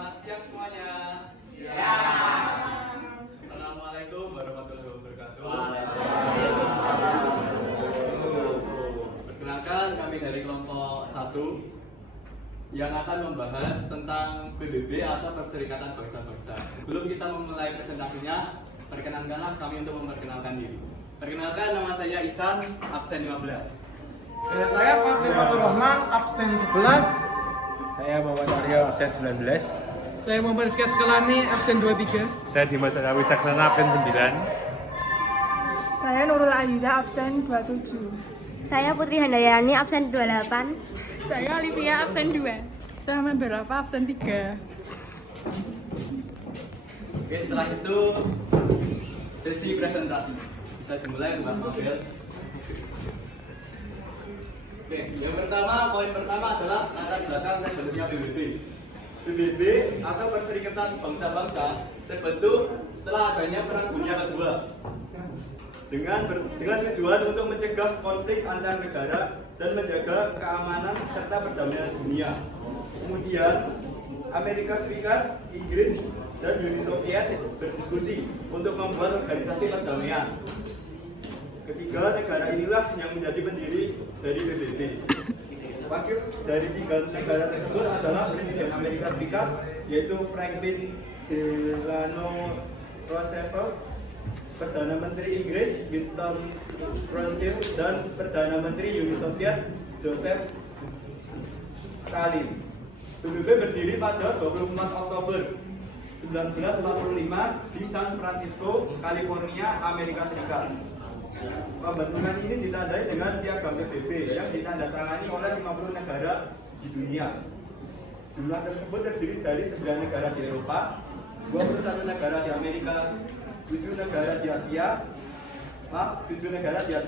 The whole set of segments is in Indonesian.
Selamat siang semuanya. Assalamualaikum warahmatullahi wabarakatuh. Perkenalkan, kami dari kelompok 1 yang akan membahas tentang PBB atau Perserikatan Bangsa-Bangsa. Sebelum kita memulai presentasinya, perkenankanlah kami untuk memperkenalkan diri. Perkenalkan, nama saya Ihsan, absen 15. Saya Fadli Fatur Rahman, absen 11. Saya Muhammad Aryo, absen 19. Saya Muhammad Rizky Skalani, absen 23. Saya Dimas Alawi Caksana, absen 9. Saya Nurul Aziza, absen 27. Saya Putri Handayani, absen 28. Saya Olivia, absen 2. Saya Ahmad Barafa, absen 3. Oke, setelah itu sesi presentasi. Bisa dimulai Mbak Mabel. Oke, poin pertama adalah latar belakang terbentuknya PBB. PBB atau Perserikatan Bangsa-Bangsa terbentuk setelah adanya Perang Dunia Kedua dengan tujuan untuk mencegah konflik antar negara dan menjaga keamanan serta perdamaian dunia. Kemudian Amerika Serikat, Inggris, dan Uni Soviet berdiskusi untuk membuat organisasi perdamaian. Ketiga negara inilah yang menjadi pendiri dari PBB. Wakil dari 3 negara tersebut adalah Presiden Amerika Serikat, yaitu Franklin Delano Roosevelt, Perdana Menteri Inggris Winston Churchill, dan Perdana Menteri Uni Soviet Joseph Stalin. PBB berdiri pada 24 Oktober 1945 di San Francisco, California, Amerika Serikat. Pembentukan ini ditandai dengan piagam PBB yang ditandatangani oleh 50 negara di dunia. Jumlah tersebut terdiri dari 9 negara di Eropa, 21 negara di Amerika, 7 negara di Asia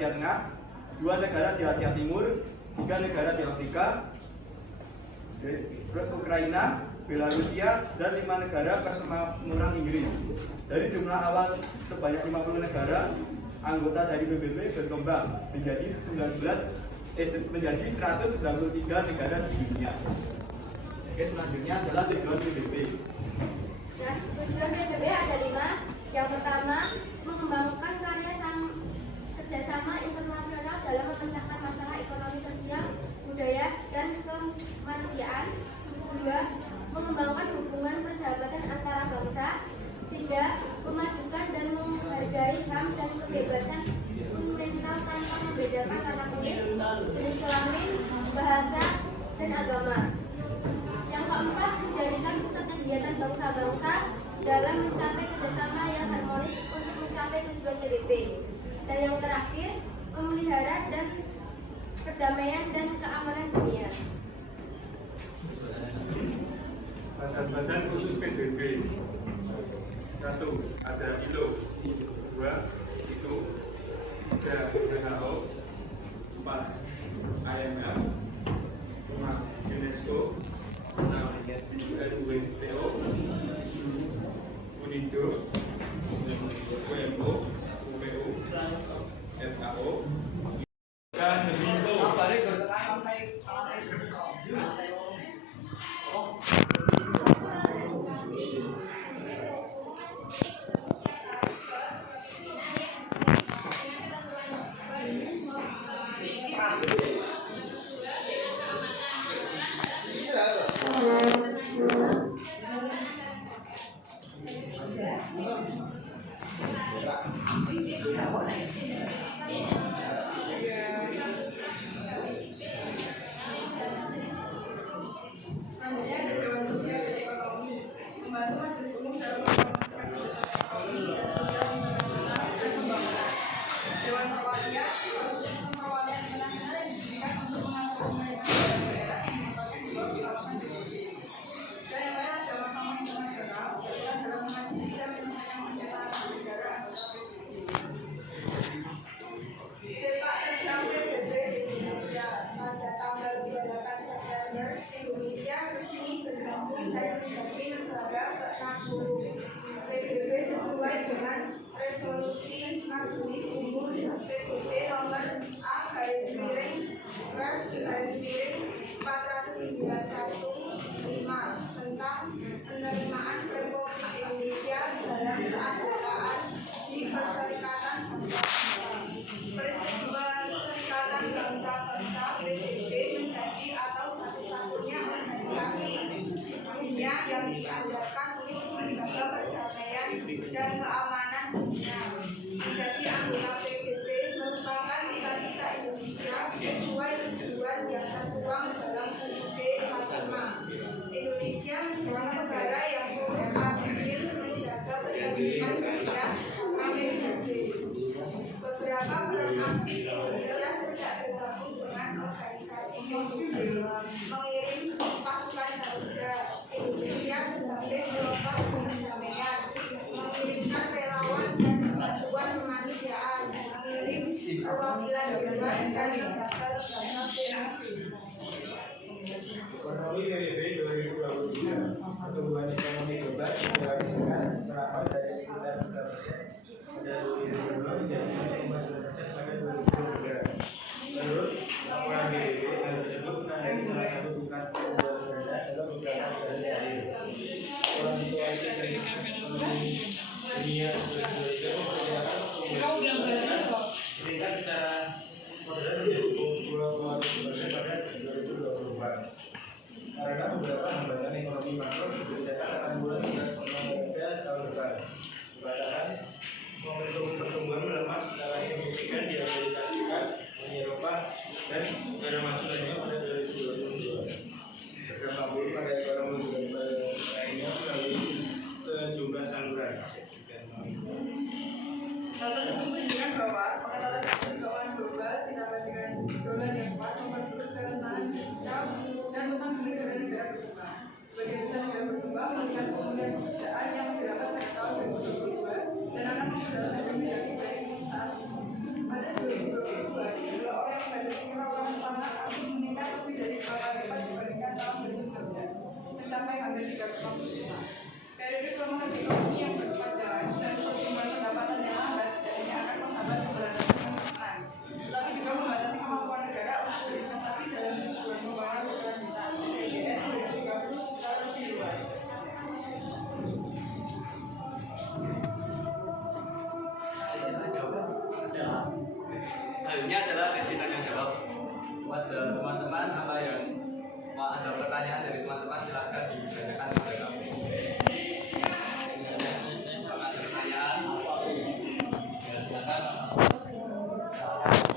Tengah, 2 negara di Asia Timur, 3 negara di Afrika, terus Ukraina, Belarusia, dan 5 negara persemakmuran Inggris. Dari jumlah awal sebanyak 50 negara, anggota dari PBB berkembang menjadi 193 negara di dunia. Oke, selanjutnya adalah tujuan PBB. Nah, tujuan PBB ada 5. Yang pertama, mengembangkan kerjasama internasional dalam memecahkan masalah ekonomi, sosial, budaya, dan kemanusiaan. 2. Mengembangkan hubungan persahabatan antara bangsa. 3. Memajukan dan menghargai HAM dan kebebasan fundamental tanpa membedakan warna kulit, jenis kelamin, bahasa, dan agama. Yang keempat, menjadikan pusat kegiatan bangsa-bangsa dalam mencapai kerjasama yang harmonis untuk mencapai tujuan PBB. Dan yang terakhir, memelihara dan perdamaian dan keamanan dunia. Badan khusus PBB. 1. Ada ILO. 2. ITU. 3. WHO. 4. IMF. 5. UNESCO. 6. WTO. 7. UNIDO. WMO. UPU. FAO. Dan WIPO. Selanjutnya ada Dewan Sosial dan Ekonomi, membantu majelis umum dalam melaksanakan Dewan Perwakilan, sistem perwakilan internasional yang diberikan untuk mengatur pemerintahan daerah di bawah PBB. Dan yang lain ada Mahkamah Internasional yang dalam mengatur dan menyelesaikan sengketa negara anggota PBB. Sepak terjang PBB di Indonesia pada tanggal 28 September, Indonesia resmi bergabung dan menjadi negara ke-60. PBB sesuai dengan resolusi Majelis Umum PBB nomor A/491 tentang dunia yang diadakan untuk menjaga perdamaian dan keamanan dunia. Menjadi anggota PBB merupakan cita-cita Indonesia sesuai tujuan yang tertuang dalam UUD 45. Indonesia menjadi negara yang turut andil menjaga perdamaian dunia. Amin. Beberapa peran aktif Indonesia sejak bergabung dengan organisasi PBB mengirim pasukan Garuda Indonesia sebagai pelopor perdamaian, mengirimkan relawan dan bantuan kemanusiaan, mengirim perwakilan dewan dan lembaga-lembaga PBB. Ekonomi PBB 2023 pertumbuhan ekonomi global dilakukan selama dari sekitar 3% pada 2010 menjadi 5,2% pada 2023. Menurut laporan PBB, hal tersebut menandai salah satu tingkat pertumbuhan terendah dalam beberapa negara lain. Orang tua ekonomi dunia 2023 memperkirakan pertumbuhan meningkat secara moderat menjadi 2,7% pada 2024. Karena beberapa hambatan ekonomi makro diperkirakan akan mulai pada tahun depan. Dikatakan momentum pertumbuhan melemah secara signifikan di Amerika Serikat, Uni Eropa, dan negara maju lainnya pada 2022. Berdampak buruk pada ekonomi global lainnya melalui sejumlah saluran. Hal tersebut menunjukkan bahwa pengenalan keuangan global ditambah dengan dolar yang kuat memperburuk kerendahan fiskal dan utang bagi negara-negara berkembang. Sebagai besar negara berkembang melihat pemulihan pekerjaan yang didapat pada tahun 2022 dan akan memperdalam ekonomi yang baik saat ini. Pada 2022, jumlah orang yang menghadapi kerawanan pangan akan meningkat lebih dari 2 kali lipat dibandingkan tahun 2019, mencapai hampir 350 juta. Periode pelemahan ekonomi yang berkepanjangan dan pertumbuhan pendapatan yang lambat jadinya akan menghambat keberlanjutan kesejahteraan, tetapi juga membatasi kemampuan negara untuk berinvestasi dalam tujuan pembangunan berkelanjutan (PDGS 2030) secara lebih luas. Selanjutnya adalah sesi tanya jawab. Buat teman-teman apa yang ada pertanyaan dari teman-teman silahkan ditanyakan kepada kami.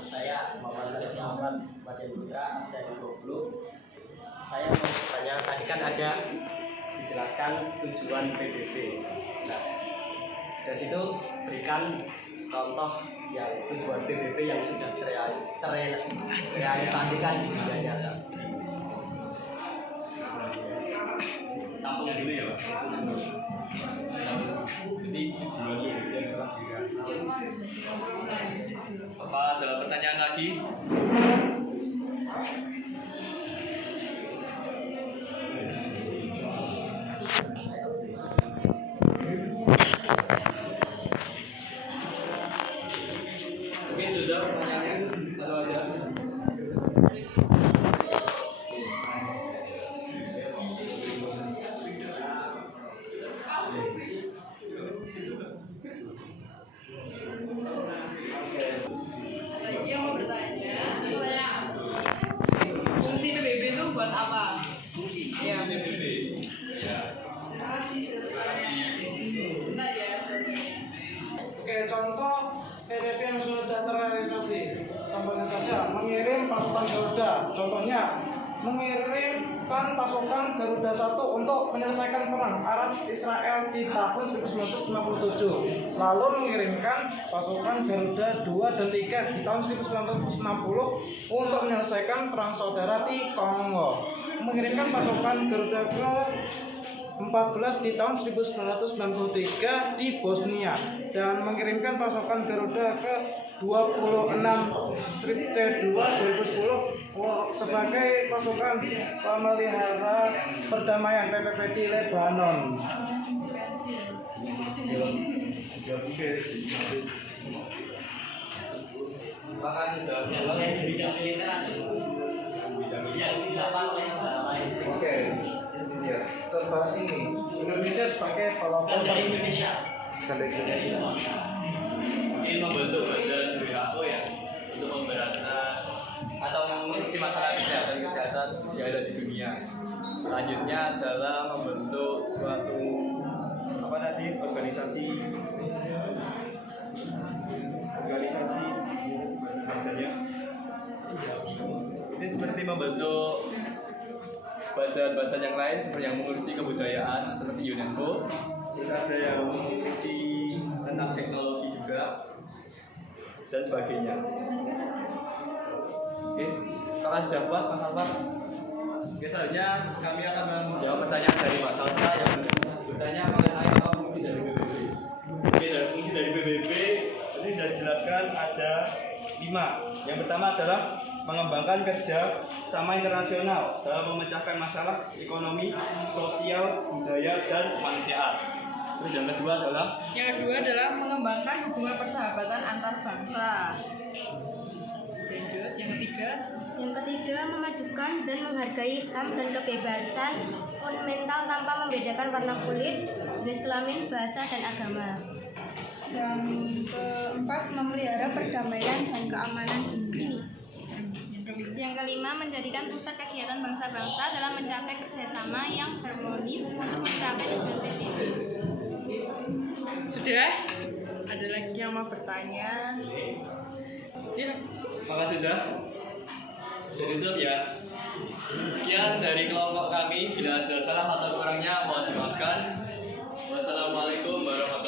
Saya Muhammad Haris Ahmad Badan Putra absen 20. Saya mau bertanya, tadi kan ada dijelaskan tujuan PBB. Nah, dari situ berikan contoh yang tujuan PBB yang sudah terrealisasikan di dunia nyata. Tampung dulu ya Pak. Jadi tujuan PBB yang telah Apa ada pertanyaan lagi? Mungkin sudah pertanyaannya kalau ada. Lagi yang mau bertanya, fungsi PBB itu buat apa? Fungsi? Ya. PBB. Ya. Terima kasih sudah bertanya. Bentar ya. Oke, contoh PBB yang sudah terrealisasi. Contohnya saja, mengirim pasukan Garuda. Contohnya, mengirimkan pasukan Garuda 1 untuk menyelesaikan perang Arab Israel di tahun 1957. Lalu mengirimkan pasukan Garuda 2 dan 3 di tahun 1960 untuk menyelesaikan perang saudara di Kongo. Mengirimkan pasukan Garuda ke 14 di tahun 1993 di Bosnia dan mengirimkan pasukan Garuda ke 26 C2 2010 sebagai pasukan pemelihara perdamaian PPP di Lebanon. Bahkan sudah Yang di bidang militer ada yang dilakukan oleh negara lain. Oke, ya. Serta ini Indonesia sebagai pelopor Dari Indonesia. ini membentuk badan WHO ya untuk memberantas atau mengurusi masalah kesehatan yang ada di dunia. Selanjutnya adalah membentuk membentuk badan-badan yang lain seperti yang mengurusi kebudayaan seperti UNESCO. Terus ada yang mengurusi tentang teknologi juga dan sebagainya. Oke, kalau sudah puas Mas Alfat, oke, selanjutnya kami akan menjawab pertanyaan dari Mas Salsa yang bertanya mengenai apa fungsi dari PBB. Oke, dari fungsi dari PBB tadi sudah dijelaskan ada 5. Yang pertama adalah mengembangkan kerja sama internasional dalam memecahkan masalah ekonomi, sosial, budaya, dan kemanusiaan. Terus yang kedua adalah mengembangkan hubungan persahabatan antar bangsa. Lanjut, yang ketiga. Yang ketiga, memajukan dan menghargai HAM dan kebebasan fundamental tanpa membedakan warna kulit, jenis kelamin, bahasa, dan agama. Yang keempat, memelihara perdamaian dan keamanan dunia. Yang kelima, menjadikan pusat kegiatan bangsa-bangsa dalam mencapai kerjasama yang harmonis untuk mencapai tujuan PBB. Sudah? Ada lagi yang mau bertanya? Ya. makasih sudah. Bisa ditutup ya. Sekian dari kelompok kami. Bila ada salah atau kurangnya mohon dimaafkan. Wassalamualaikum warahmatullahi wabarakatuh.